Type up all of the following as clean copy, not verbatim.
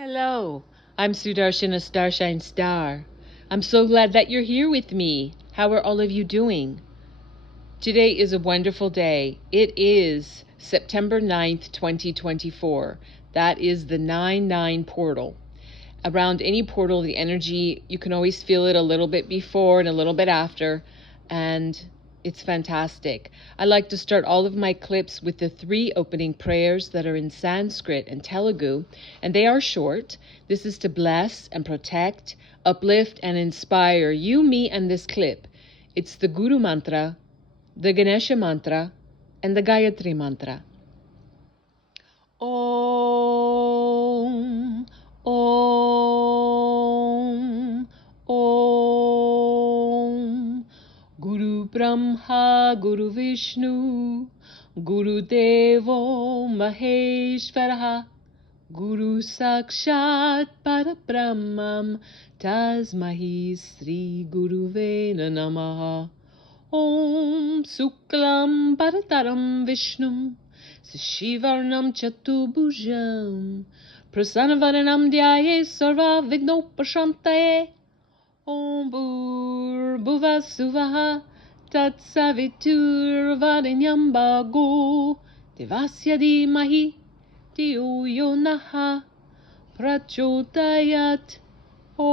Hello, I'm Sudarshan, a Starshine Star. I'm so glad that you're here with me. How are all of you doing? Today is a wonderful day. It is September 9th, 2024. That is the 9-9 portal. Around any portal, the energy, you can always feel it a little bit before and a little bit after, and it's fantastic. I like to start all of my clips with the 3 opening prayers that are in Sanskrit and Telugu, and they are short. This is to bless and protect, uplift, and inspire you, me, and this clip. It's the Guru Mantra, the Ganesha Mantra, and the Gayatri Mantra. Om, Om, Om. Guru Brahma, Guru Vishnu, Guru Devo Maheshwaraha, Guru Sakshat Parabrahmam, Tasmahi Sri Guruve Namaha. Om Suklam Parataram Vishnum, Sashivarnam Chatubhujam, Prasanavaranam Dhyaye Sarva Vignopashantaye. Om Bhuvah Suvah Tat Saviturvarenyam Bhargo Devasya Dhimahi Dhiyo Yo Nah Prachodayat. Om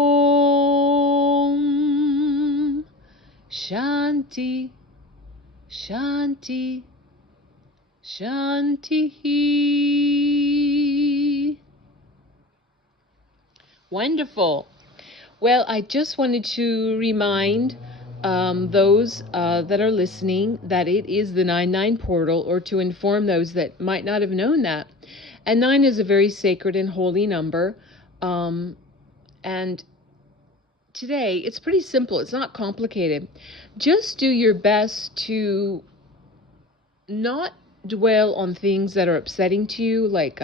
Shanti Shanti Shanti. Wonderful. Well, I just wanted to remind those that are listening that it is the 9-9 portal, or to inform those that might not have known that. And 9 is a very sacred and holy number. And today, it's pretty simple. It's not complicated. Just do your best to not dwell on things that are upsetting to you, like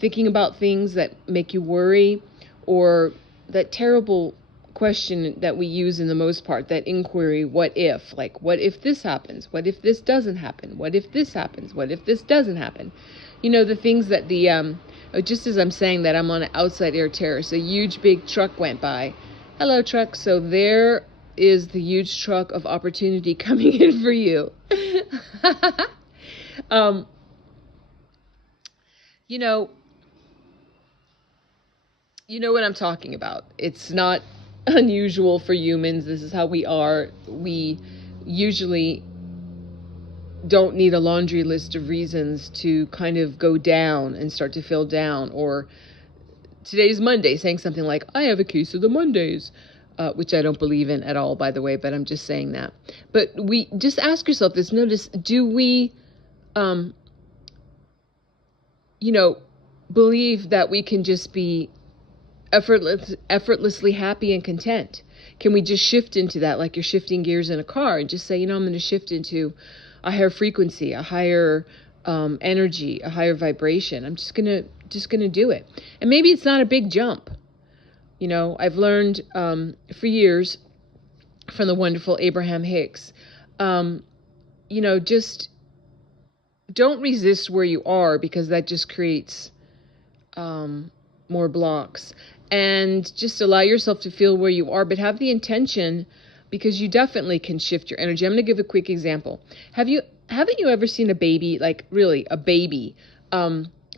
thinking about things that make you worry, or that terrible question that we use in the most part, that inquiry, what if? Like, what if this happens? What if this doesn't happen? What if this happens? What if this doesn't happen? You know, the things that just as I'm saying that, I'm on an outside air terrace, a huge big truck went by. Hello, truck. So there is the huge truck of opportunity coming in for you. You know what I'm talking about. It's not unusual for humans. This is how we are. We usually don't need a laundry list of reasons to kind of go down and start to feel down. Or today's Monday, saying something like, I have a case of the Mondays, which I don't believe in at all, by the way, but I'm just saying that. But we just ask yourself this. Notice, do we, believe that we can just be effortlessly happy and content? Can we just shift into that, like you're shifting gears in a car, and just say, I'm going to shift into a higher frequency, a higher energy, a higher vibration. I'm just gonna do it. And maybe it's not a big jump. I've learned for years from the wonderful Abraham Hicks, just don't resist where you are, because that just creates more blocks. And just allow yourself to feel where you are, but have the intention, because you definitely can shift your energy. I'm going to give a quick example. Haven't you ever seen a baby, like really a baby,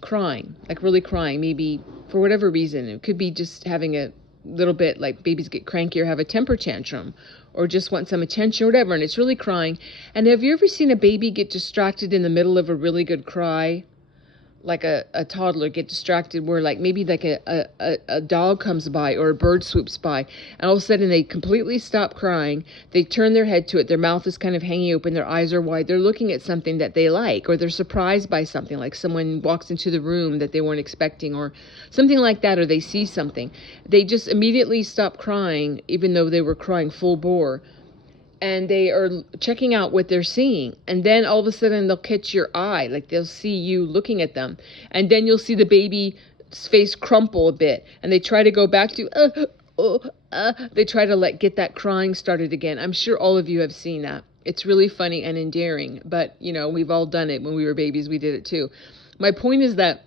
crying, like really crying, maybe for whatever reason? It could be just having a little bit, like babies get cranky or have a temper tantrum, or just want some attention or whatever, and it's really crying. And have you ever seen a baby get distracted in the middle of a really good cry? Like a toddler get distracted where, like, maybe like a dog comes by or a bird swoops by, and all of a sudden they completely stop crying. They turn their head to it. Their mouth is kind of hanging open. Their eyes are wide. They're looking at something that they like, or they're surprised by something, like someone walks into the room that they weren't expecting, or something like that, or they see something. They just immediately stop crying, even though they were crying full bore. And they are checking out what they're seeing. And then all of a sudden they'll catch your eye, like they'll see you looking at them. And then you'll see the baby's face crumple a bit. And they try to go back to, they try to get that crying started again. I'm sure all of you have seen that. It's really funny and endearing. But, we've all done it. When we were babies, we did it too. My point is that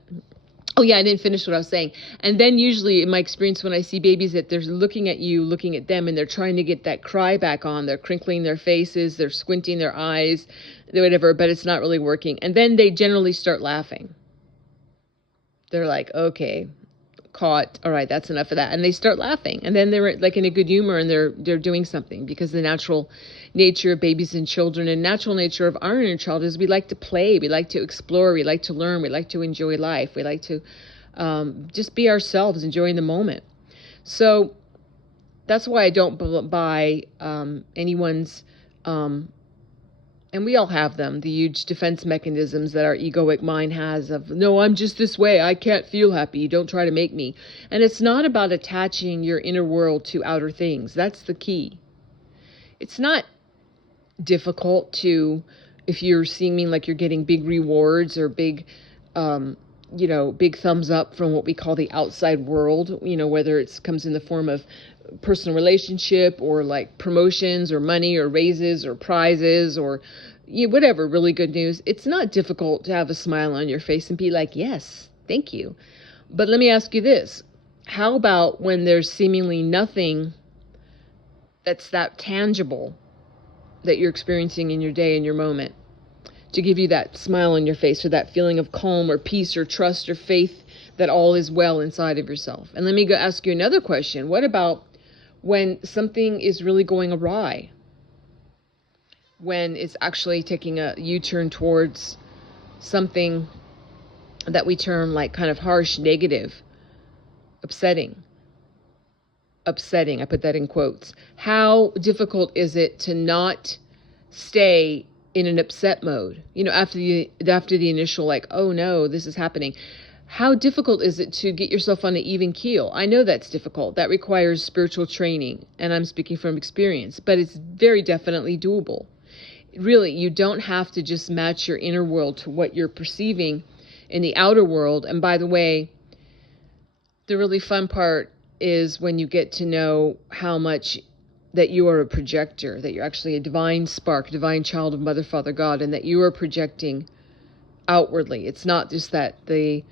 Oh yeah, I didn't finish what I was saying. And then usually in my experience when I see babies that they're looking at you, looking at them, and they're trying to get that cry back on, they're crinkling their faces, they're squinting their eyes, whatever, but it's not really working. And then they generally start laughing. They're like, okay, caught. All right, that's enough of that. And they start laughing. And then they're like in a good humor and they're doing something, because the natural nature of babies and children and natural nature of our inner child is we like to play, we like to explore, we like to learn, we like to enjoy life, we like to just be ourselves, enjoying the moment. So that's why I don't buy anyone's and we all have them, the huge defense mechanisms that our egoic mind has of, no, I'm just this way, I can't feel happy, don't try to make me. And it's not about attaching your inner world to outer things. That's the key. It's not difficult to, if you're seeming like you're getting big rewards or big, big thumbs up from what we call the outside world, whether it comes in the form of personal relationship or like promotions or money or raises or prizes or whatever, really good news. It's not difficult to have a smile on your face and be like, yes, thank you. But let me ask you this. How about when there's seemingly nothing that's that tangible that you're experiencing in your day, in your moment, to give you that smile on your face or that feeling of calm or peace or trust or faith that all is well inside of yourself? And let me go ask you another question. What about when something is really going awry? When it's actually taking a U-turn towards something that we term like kind of harsh, negative, upsetting, I put that in quotes. How difficult is it to not stay in an upset mode, after the initial like, oh no, this is happening? How difficult is it to get yourself on an even keel? I know that's difficult. That requires spiritual training, and I'm speaking from experience, but it's very definitely doable. Really, you don't have to just match your inner world to what you're perceiving in the outer world. And by the way, the really fun part is when you get to know how much that you are a projector, that you're actually a divine spark, divine child of Mother, Father, God, and that you are projecting outwardly. It's not just that the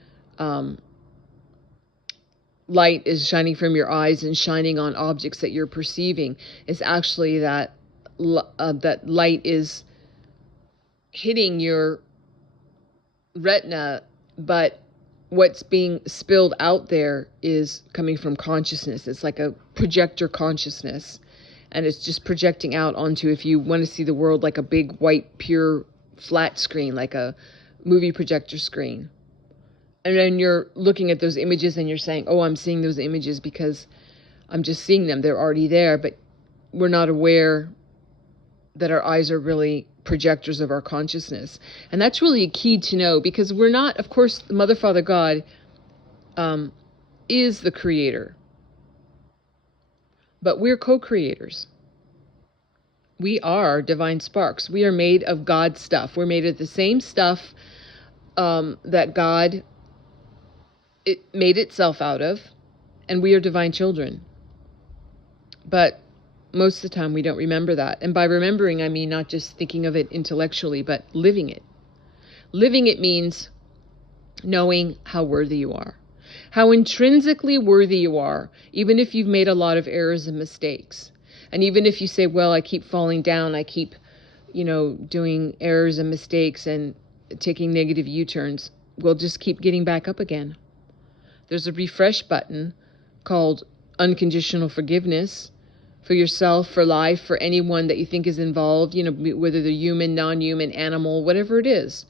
light is shining from your eyes and shining on objects that you're perceiving. It's actually that that light is hitting your retina, but what's being spilled out there is coming from consciousness. It's like a projector consciousness, and it's just projecting out onto, if you want to see the world like a big white pure flat screen, like a movie projector screen. And then you're looking at those images and you're saying, oh, I'm seeing those images because I'm just seeing them. They're already there, but we're not aware that our eyes are really projectors of our consciousness. And that's really a key to know, because we're not, of course, the Mother, Father, God is the creator, but we're co-creators. We are divine sparks. We are made of God's stuff. We're made of the same stuff that God made itself out of, and we are divine children. But most of the time we don't remember that. And by remembering, I mean not just thinking of it intellectually, but living it. Living it means knowing how worthy you are, how intrinsically worthy you are, even if you've made a lot of errors and mistakes. And even if you say, well, I keep falling down, I keep, doing errors and mistakes and taking negative U-turns, we'll just keep getting back up again. There's a refresh button called unconditional forgiveness for yourself, for life, for anyone that you think is involved, whether they're human, non-human, animal, whatever it is.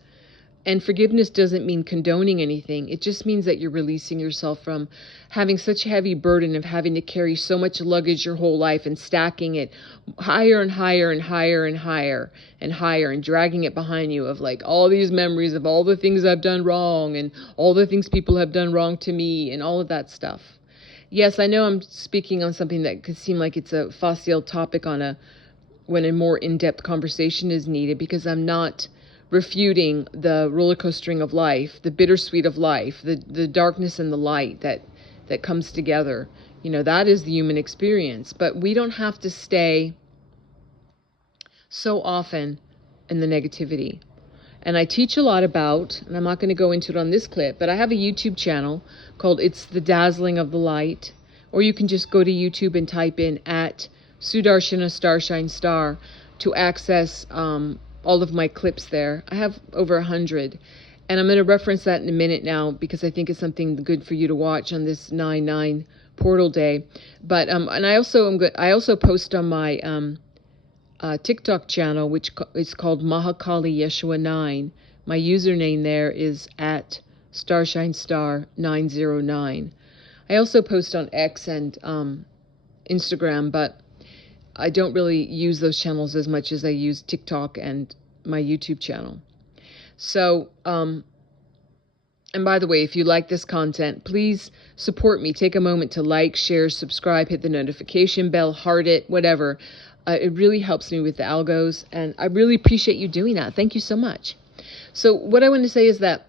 And forgiveness doesn't mean condoning anything. It just means that you're releasing yourself from having such a heavy burden of having to carry so much luggage your whole life and stacking it higher and higher and higher and higher and higher and dragging it behind you, of like all these memories of all the things I've done wrong and all the things people have done wrong to me and all of that stuff. Yes, I know I'm speaking on something that could seem like it's a facile topic when a more in-depth conversation is needed, because I'm not refuting the roller coastering of life, the bittersweet of life, the darkness and the light that comes together. That is the human experience. But we don't have to stay so often in the negativity. And I teach a lot about, and I'm not going to go into it on this clip, but I have a YouTube channel called It's the Dazzling of the Light. Or you can just go to YouTube and type in at Sudarshana Starshine Star to access all of my clips there. I have over 100. And I'm going to reference that in a minute now because I think it's something good for you to watch on this 9/9 portal day. But and I also post on my TikTok channel, which is called Mahakali Yeshua 9. My username there is at Starshine Star 909. I also post on X and Instagram, but I don't really use those channels as much as I use TikTok and my YouTube channel. So, and by the way, if you like this content, please support me. Take a moment to like, share, subscribe, hit the notification bell, heart it, whatever. It really helps me with the algos, and I really appreciate you doing that. Thank you so much. So what I want to say is that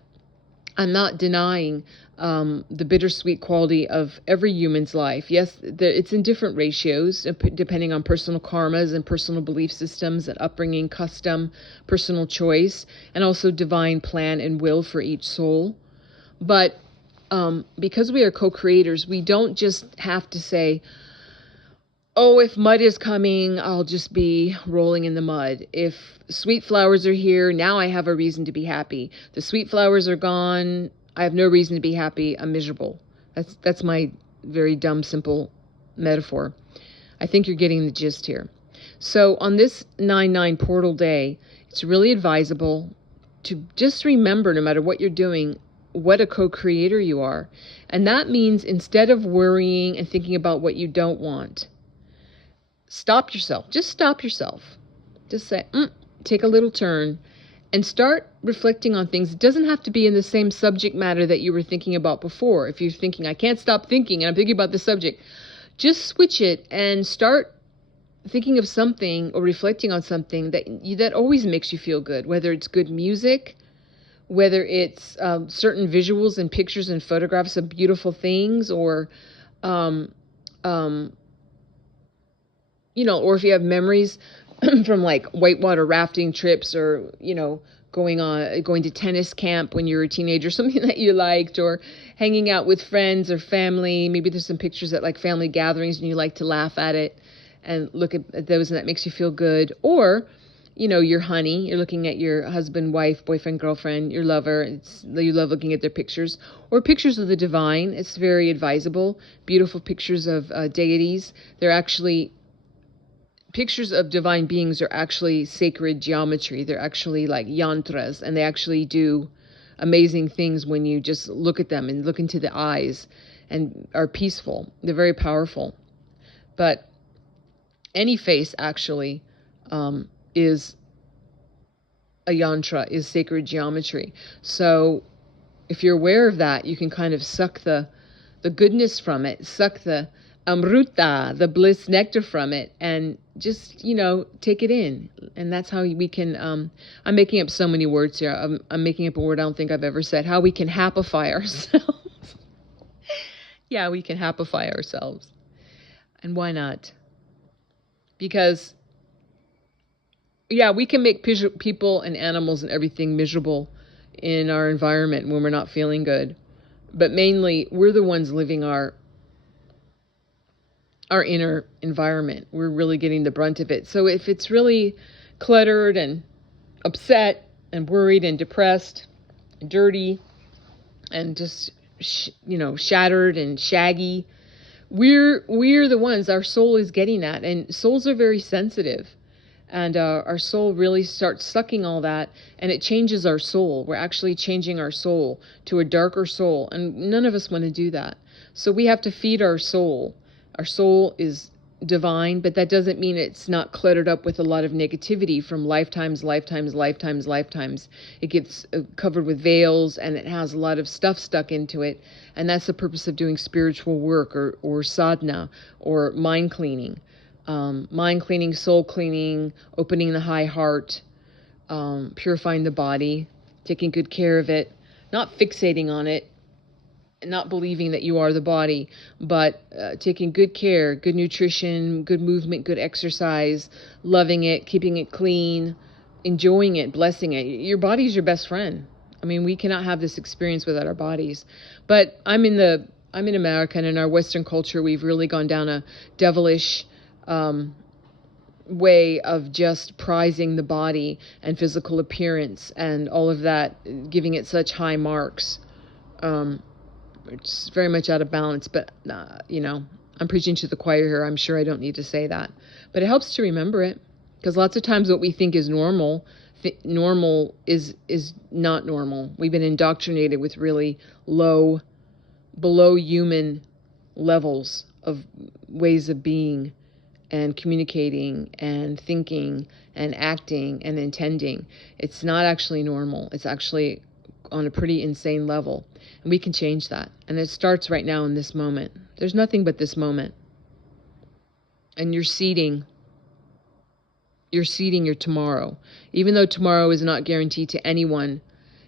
I'm not denying the bittersweet quality of every human's life. Yes, it's in different ratios, depending on personal karmas and personal belief systems and upbringing, custom, personal choice, and also divine plan and will for each soul. But because we are co-creators, we don't just have to say, oh, if mud is coming, I'll just be rolling in the mud. If sweet flowers are here, now I have a reason to be happy. The sweet flowers are gone, I have no reason to be happy, I'm miserable. That's my very dumb, simple metaphor. I think you're getting the gist here. So on this 9/9 portal day, it's really advisable to just remember, no matter what you're doing, what a co-creator you are. And that means instead of worrying and thinking about what you don't want, stop yourself. Just stop yourself. Just say, take a little turn and start reflecting on things. It doesn't have to be in the same subject matter that you were thinking about before. If you're thinking, I can't stop thinking, and I'm thinking about this subject, just switch it and start thinking of something or reflecting on something that always makes you feel good, whether it's good music, whether it's certain visuals and pictures and photographs of beautiful things, or or if you have memories from like whitewater rafting trips, or, going to tennis camp when you were a teenager, something that you liked, or hanging out with friends or family. Maybe there's some pictures at like family gatherings and you like to laugh at it and look at those, and that makes you feel good. Or, your honey, you're looking at your husband, wife, boyfriend, girlfriend, your lover. You love looking at their pictures, or pictures of the divine. It's very advisable. Beautiful pictures of deities. They're actually pictures of divine beings are actually sacred geometry. They're actually like yantras, and they actually do amazing things when you just look at them and look into the eyes, and are peaceful. They're very powerful. But any face actually is a yantra, is sacred geometry. So if you're aware of that, you can kind of suck the goodness from it, suck the amruta, the bliss nectar from it, and just, take it in. And that's how we can, I'm making up so many words here. I'm making up a word I don't think I've ever said. How we can happify ourselves. Yeah, we can happify ourselves. And why not? Because, yeah, we can make people and animals and everything miserable in our environment when we're not feeling good. But mainly, we're the ones living our inner environment. We're really getting the brunt of it. So if it's really cluttered and upset and worried and depressed, and dirty, and just shattered and shaggy, we're the ones. Our soul is getting that, and souls are very sensitive, and our soul really starts sucking all that, and it changes our soul. We're actually changing our soul to a darker soul, and none of us want to do that. So we have to feed our soul. Our soul is divine, but that doesn't mean it's not cluttered up with a lot of negativity from lifetimes. It gets covered with veils, and it has a lot of stuff stuck into it. And that's the purpose of doing spiritual work, or sadhana, or mind cleaning. Soul cleaning, opening the high heart, purifying the body, taking good care of it, not fixating on it, not believing that you are the body, but taking good care, good nutrition, good movement, good exercise, loving it, keeping it clean, enjoying it, blessing it. Your body's your best friend. I mean, we cannot have this experience without our bodies. But I'm in America, and in our Western culture, we've really gone down a devilish way of just prizing the body and physical appearance and all of that, giving it such high marks. It's very much out of balance, but I'm preaching to the choir here. I'm sure I don't need to say that, but it helps to remember it, because lots of times what we think is normal is not normal. We've been indoctrinated with really low, below human levels of ways of being and communicating and thinking and acting and intending. It's not actually normal. It's actually on a pretty insane level. And we can change that. And it starts right now in this moment. There's nothing but this moment. And you're seeding your tomorrow. Even though tomorrow is not guaranteed to anyone,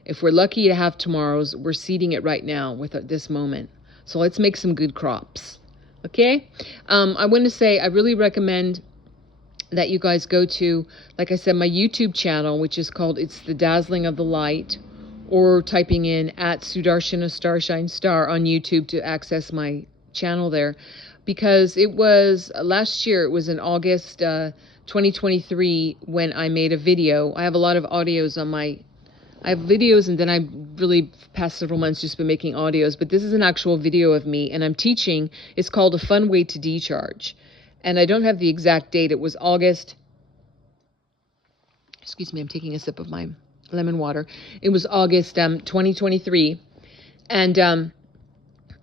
if we're lucky to have tomorrows, we're seeding it right now with this moment. So let's make some good crops. Okay? I want to say I really recommend that you guys go to, like I said, my YouTube channel, which is called It's the Dazzling of the Light, or typing in at Sudarshana Starshine Star on YouTube to access my channel there. Because it was last year, it was in August 2023 when I made a video. I have a lot of audios on I have videos, and then I really past several months just been making audios, but this is an actual video of me, and I'm teaching. It's called A Fun Way to Decharge. And I don't have the exact date. It was August. Excuse me, I'm taking a sip of my lemon water. It was August 2023. And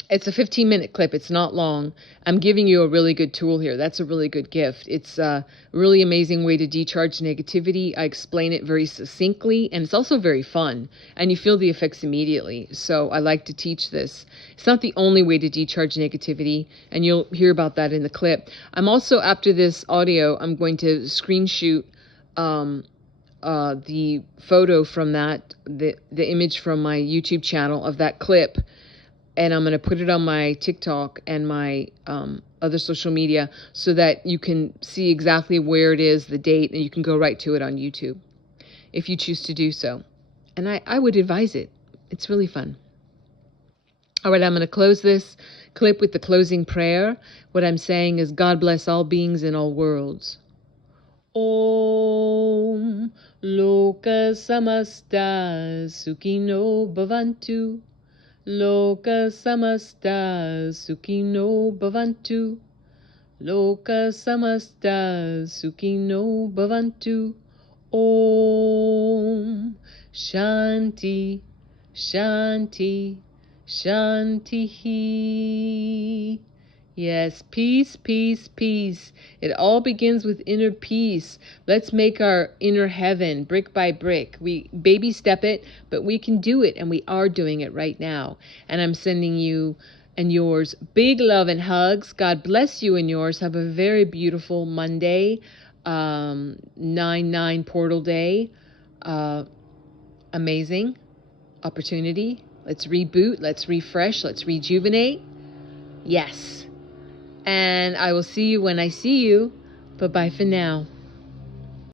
it's a 15-minute clip. It's not long. I'm giving you a really good tool here. That's a really good gift. It's a really amazing way to decharge negativity. I explain it very succinctly, and it's also very fun, and you feel the effects immediately. So I like to teach this. It's not the only way to decharge negativity, and you'll hear about that in the clip. I'm also, after this audio, I'm going to screenshot the photo from that, the image from my YouTube channel of that clip, and I'm going to put it on my TikTok and my other social media so that you can see exactly where it is, the date, and you can go right to it on YouTube if you choose to do so. And I would advise it. It's really fun. All right, I'm going to close this clip with the closing prayer. What I'm saying is, God bless all beings in all worlds. Om Loka Samasta Sukhino Bhavantu. Loka Samasta Sukhino Bhavantu. Loka Samasta Sukhino Bhavantu. Om Shanti Shanti Shanti. Yes, peace, peace, peace. It all begins with inner peace. Let's make our inner heaven brick by brick. We baby step it, but we can do it, and we are doing it right now. And I'm sending you and yours big love and hugs. God bless you and yours. Have a very beautiful Monday, 9/9 portal day. Amazing opportunity. Let's reboot. Let's refresh. Let's rejuvenate. Yes. And I will see you when I see you. Bye-bye for now.